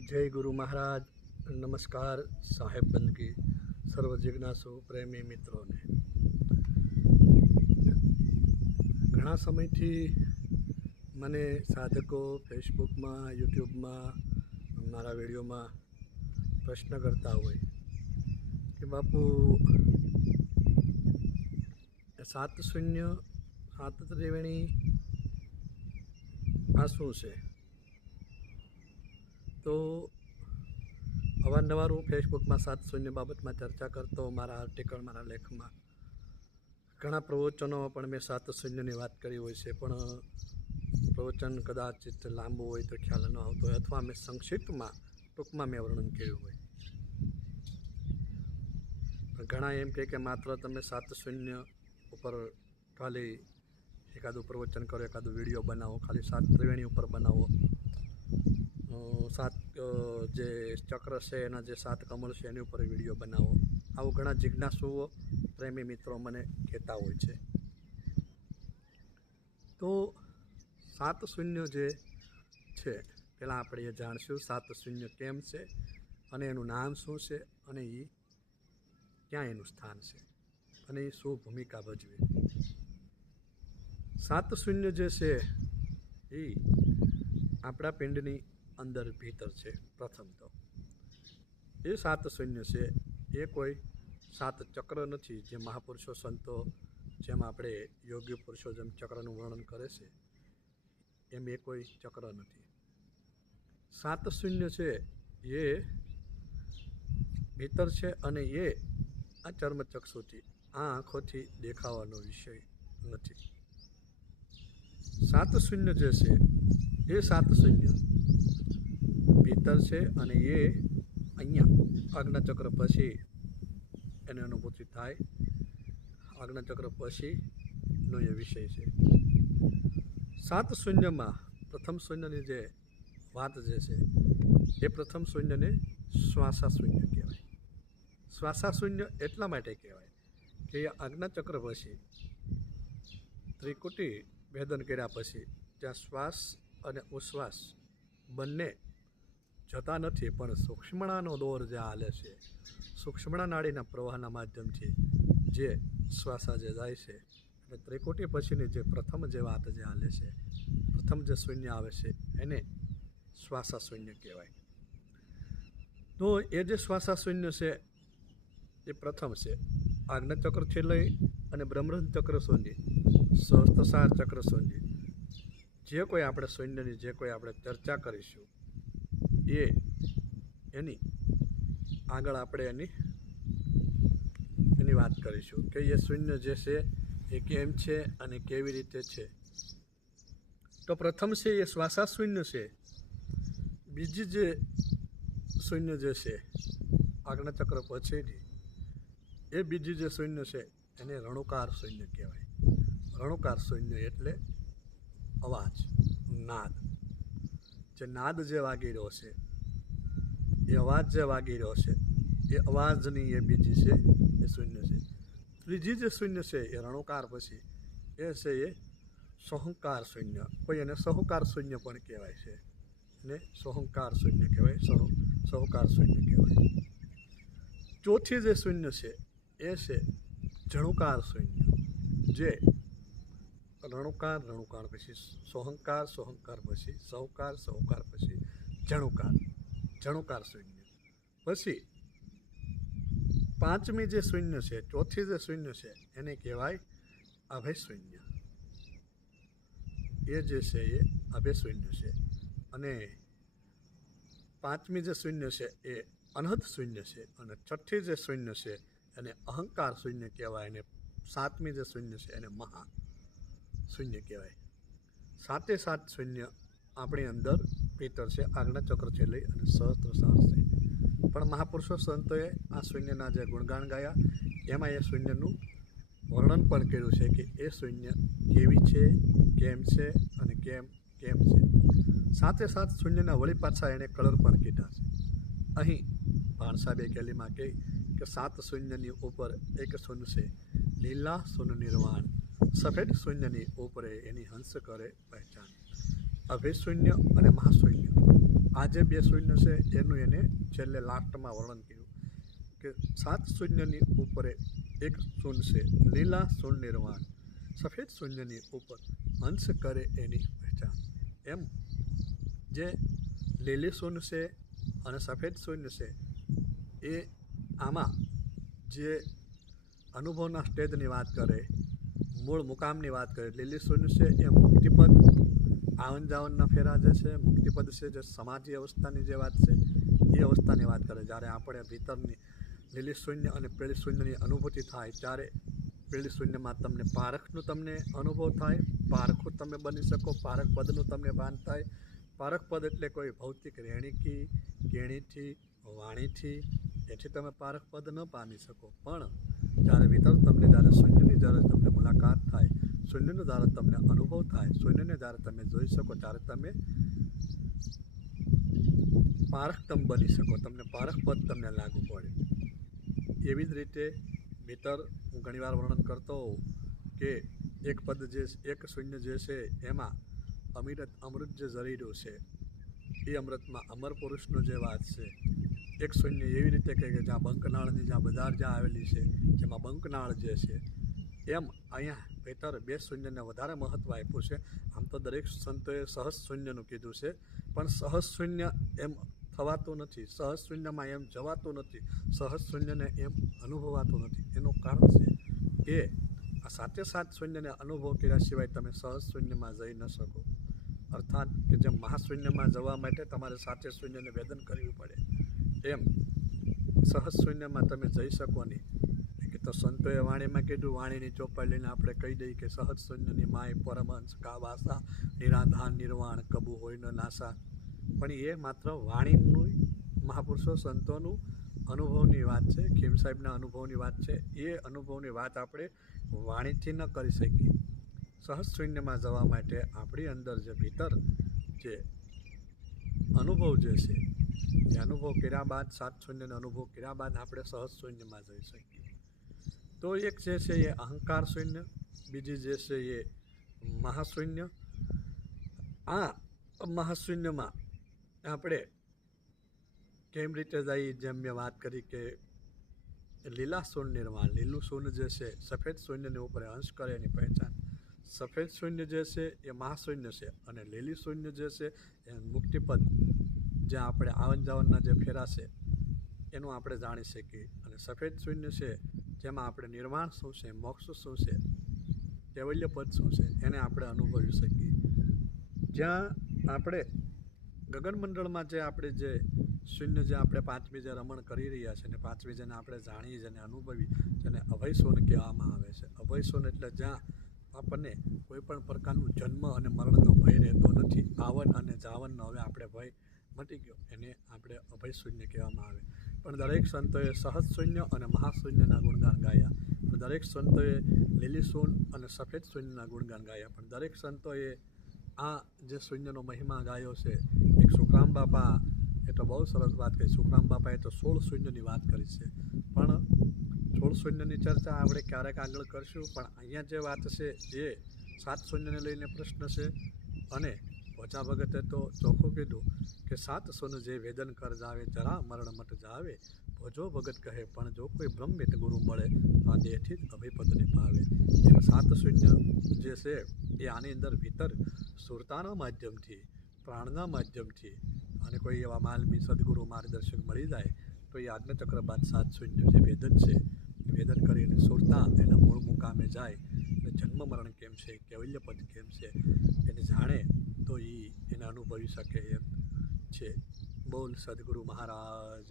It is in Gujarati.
जय गुरु महाराज। नमस्कार साहेब बंदगी सर्व जिज्ञासु प्रेमी मित्रों ने घणा समय थी मने साधको फेसबुक में यूट्यूब में मारा वीडियो में प्रश्न करता हो कि बापू 7-0 7 त्रिवेणी आ शू है। तो अवारनवार हूँ फेसबुक में 7-0 बाबत में चर्चा करतो। मारा आर्टिकल मारा लेख में घणा प्रवचनों में मैं 7-0 की बात करी होय छे, पण प्रवचन कदाचित लांबू होय तो ख्याल न आवतो होय अथवा मैं संक्षिप्त में टूंक में मैं वर्णन कर्युं होय। घणा एम के मात्र तमे 7-0 पर खाली एकादू प्रवचन करो, एकादू विडियो बनावो, खाली 7 त्रिवेणी पर बनावो, 7 जे चक्र से एना जे 7 कमल से एनी पर विडियो बनावो। आवुं घणा जिज्ञासुओ प्रेमी मित्रों मने कहेता होय छे। तो 7-0 जे छे पहेला आपणे ए जाणशुं 7-0 केम छे अने एनुं नाम शुं छे अने ए क्यां एनुं स्थान छे अने ए शुं भूमिका भजवे। 7-0 जे छे ए आपणा पिंडनी अंदर भीतर छे। प्रथम तो ये 7-0 छे ए कोई 7 चक्र नथी जे महापुरुषो संतो जेम आपणे योगी पुरुषो जेम चक्रनुं वर्णन करे छे एम ए कोई चक्र नथी। 7-0 छे ये भीतर छे अने ये आ चर्मचक्षुथी आ आँखोथी देखावानो विषय नथी। 7-0 जे छे ये 7-0 भीतर छे अने ये अहींया आज्ञाचक्र पछी एनी अनुभूति थाय। आज्ञाचक्र पछीनो ये विषय छे। 7-0 में प्रथम शून्यनी जे वात जे छे ए प्रथम शून्यने श्वासा-शून्य कहेवाय। श्वासा-शून्य एटला माटे कहेवाय के आज्ञाचक्र पछी त्रिकुटी भेदन कर्या पछी त्यां श्वास अने उश्वास बंने जता नथी, पण सूक्ष्मणानो दौर जे हाले छे, सूक्ष्मणा नाड़ीना प्रवाहना माध्यमथी जे श्वासा जे जाय छे अने त्रिकुटी पछीनी जे प्रथम जे वात जे हाले छे, प्रथम जे शून्य आवे छे एने श्वासा-शून्य कहेवाय। तो ए जे श्वासा-शून्य छे ए प्रथम छे। आज्ञाचक्रथी लई अने ब्रह्मरंध्र चक्र सुधी, सहस्त्रसार चक्र सुधी जे कोई आपणे शून्यनी जे कोई आपणे चर्चा करीशुं ए एनी आगळ आपणे एनी वात करीशुं के ये शून्य जे छे ए केम छे अने केवी रीते छे। तो प्रथम छे ये श्वासा-शून्य छे। बीजी जे शून्य जे छे आज्ञाचक्र पछीनी ए बीजी जे शून्य छे एने रणुकार शून्य कहेवाय। रणुकार शून्य एटले अवाज, नाद, जे नाद जे वागी रह्यो छे ए अवाज जे वागी रह्यो छे ए अवाजनी ए बीजी छे ए शून्य छे। त्रीजी जे शून्य छे ए रणुकार पछी ए छे ए सोहंकार शून्य, कोई एने सहुकार शून्य पण कहेवाय छे, ने सोहंकार शून्य कहेवाय, सहुकार शून्य कहेवाय। चौथी जे शून्य छे ए छे जणुकार शून्य, जे रणुकार, रणुकार पछी सोहंकार, सोहंकार पछी सहुकार, सहुकार पछी जणुकार, जणुकार शून्य। पछी पांचमी जे शून्य छे, चौथी जे शून्य छे एने कहेवाय अभय शून्य। ए जे छे ए अभय शून्य छे अने पांचमी जे शून्य छे ए अनहद शून्य छे अने छठी जे शून्य छे एने अहंकार शून्य कहेवाय अने सातमी जे शून्य छे एने महा शून्य कहेवाय। 7 शून्य अपनी अंदर भीतर छे आज्ञाचक्रथी लई अने सहस्त्रसार शून्य। पण महापुरुषो संतोए आ शून्यना जे गुणगान गाया एमां ए शून्यनुं वर्णन पण कर्युं छे कि ए शून्य केवी छे, केम छे अने केम केम छे। 7 शून्यना वળી पाछा एणे कलर पण कीधा छे। अहीं भाणसाबे केलीमां कहे कि 7 शून्यनी उपर एक शून्य छे, लीला शून्य निर्वाण, सफेद शून्यनी उपरे एनी हंस करे पहचान। अभय शून्य अने महाशून्य આ જે 2 શૂન્ય છે એનું એને છેલ્લે લાસ્ટમાં વર્ણન કર્યું કે 7 શૂન્યની ઉપર એક શૂન્ય છે, લીલા શૂન્ય નિર્વાણ, સફેદ શૂન્યની ઉપર હંસ કરે એની પહેચાન. એમ જે લીલી શૂન્ય છે અને સફેદ શૂન્ય છે એ આમાં જે અનુભવના સ્ટેજની વાત કરે, મૂળ મુકામની વાત કરે. લીલી શૂન્ય છે એ મુક્તિપદ, આવન જાવનના ફેરા જે છે, મુક્તિપદ છે જે સમાધિ અવસ્થાની જે વાત છે એ અવસ્થાની વાત કરે. જ્યારે આપણે ભીતરની લીલી શૂન્ય અને પીળી શૂન્યની અનુભૂતિ થાય ત્યારે પીળી શૂન્યમાં તમને પારખનું તમને અનુભવ થાય, પારખું તમે બની શકો, પારખ પદનું તમને ભાન થાય. પારખ પદ એટલે કોઈ ભૌતિક રેણીથી, કેણીથી, વાણીથી એથી તમે પારખ પદ ન પામી શકો. પણ જ્યારે ભીતર તમને જ્યારે શૂન્યની જ્યારે તમને મુલાકાત થાય, શૂન્યનો જ્યારે તમને અનુભવ થાય, શૂન્યને જ્યારે તમે જોઈ શકો ત્યારે તમે પારખતમ બની શકો, તમને પારખ પદ તમને લાગુ પડે. એવી જ રીતે ભીતર હું ઘણીવાર વર્ણન કરતો હોઉં કે એક પદ જે એક શૂન્ય જે છે એમાં અમૃત જે ઝરીડું છે એ અમૃતમાં અમર પુરુષનો જે વાત છે. એક શૂન્ય એવી રીતે કહે કે જ્યાં બંકનાળની જ્યાં બજાર જ્યાં આવેલી છે જેમાં બંકનાળ જે છે, એમ અહીંયા ભીતર 2 શૂન્યને વધારે મહત્ત્વ આપ્યું છે. આમ તો દરેક સંતોએ સહજ શૂન્યનું કીધું છે, પણ સહજ શૂન્ય એમ થવાતું નથી, સહજ શૂન્યમાં એમ જવાતું નથી, સહજ શૂન્યને એમ અનુભવાતું નથી. એનું કારણ છે કે આ 7 શૂન્યને અનુભવ કર્યા સિવાય તમે સહજ શૂન્યમાં જઈ ન શકો. અર્થાત કે જેમ મહાશૂન્યમાં જવા માટે તમારે 7 શૂન્યને વેદન કરવું પડે, એમ સહજ શૂન્યમાં તમે જઈ શકો નહીં. કે તો સંતોએ વાણીમાં કીધું, વાણીની ચોપાઈ લઈને આપણે કહી દઈએ કે સહજ શૂન્યની માય પરમહંસ કા વાસા, નિરાધાન નિર્વાણ કબુ હોય ન નાસા. પણ એ માત્ર વાણીનું મહાપુરુષો સંતોનું અનુભવની વાત છે, ખીમ સાહેબના અનુભવની વાત છે. એ અનુભવની વાત આપણે વાણીથી ન કરી શકીએ. સહજ શૂન્યમાં જવા માટે આપણી અંદર જે ભીતર જે અનુભવ જે છે એ અનુભવ કર્યા બાદ 7 શૂન્યનો અનુભવ કર્યા બાદ આપણે સહજ શૂન્યમાં જઈ શકીએ. તો એક જે છે એ અહંકાર શૂન્ય, બીજી જે છે એ મહાશૂન્ય. આ મહાશૂન્યમાં આપણે કેમ રીતે જઈએ, જેમ મેં વાત કરી કે લીલા શૂન્ય નિર્વાણ, લીલું શૂન્ય જે છે સફેદ શૂન્યની ઉપર અંશ કરે એની પહેચાન. સફેદ શૂન્ય જે છે એ મહાશૂન્ય છે અને લીલી શૂન્ય જે છે એ મુક્તિપદ, જ્યાં આપણે આવન જાવનના જે ફેરા છે એનું આપણે જાણી શકીએ. અને સફેદ શૂન્ય છે જેમાં આપણે નિર્વાણ શું છે, મોક્ષ શું છે, કૈવલ્ય પદ શું છે એને આપણે અનુભવી શકીએ. જ્યાં આપણે ગગનમંડળમાં જે આપણે જે શૂન્ય જે આપણે 5મી જે રમણ કરી રહ્યા છે ને 5મી જેને આપણે જાણીએ, જેને અનુભવી, જેને અભય શૂન્ય કહેવામાં આવે છે. અભય શૂન્ય એટલે જ્યાં આપણને કોઈ પણ પ્રકારનું જન્મ અને મરણનો ભય રહેતો નથી, આવન અને જાવનનો હવે આપણે ભય મટી ગયો, એને આપણે અભય શૂન્ય કહેવામાં આવે. પણ દરેક સંતોએ સહજ શૂન્ય અને મહાશૂન્યના ગુણગાન ગાયા, પણ દરેક સંતોએ લીલી શૂન્ય અને સફેદ શૂન્યના ગુણગાન ગાયા, પણ દરેક સંતોએ આ જે શૂન્યનો મહિમા ગાયો છે. એક સુખરામ બાપા એ તો બહુ સરસ વાત કરી. સુખરામ બાપાએ તો 16 શૂન્યની વાત કરી છે, પણ 16 શૂન્યની ચર્ચા આપણે ક્યારેક આગળ કરશું. પણ અહીંયા જે વાત છે એ 7 શૂન્યને લઈને પ્રશ્ન છે. અને પોચા ભગતે તો ચોખ્ખું કીધું કે 7 શૂન્ય જે વેદન કર જાવે, જરા મરણ મટ જાવે, ભોજો ભગત કહે પણ જો કોઈ બ્રહ્મિત ગુરુ મળે તો આ દેહથી જ અભયપદને પાવે. એમ 7 શૂન્ય જે છે એ આની અંદર ભીતર સુરતાના માધ્યમથી, પ્રાણના માધ્યમથી અને કોઈ એવા માલમી સદગુરુ માર્ગદર્શક મળી જાય તો એ આજ્ઞાચક્ર બાદ 7 શૂન્ય જે વેદન છે એ વેદન કરીને સુરતા એના મૂળ મુકામે જાય અને જન્મ મરણ કેમ છે, કૈવલ્ય પદ કેમ છે એને જાણે તો એ એને અનુભવી શકે એમ છે. બોલ સદગુરુ મહારાજ.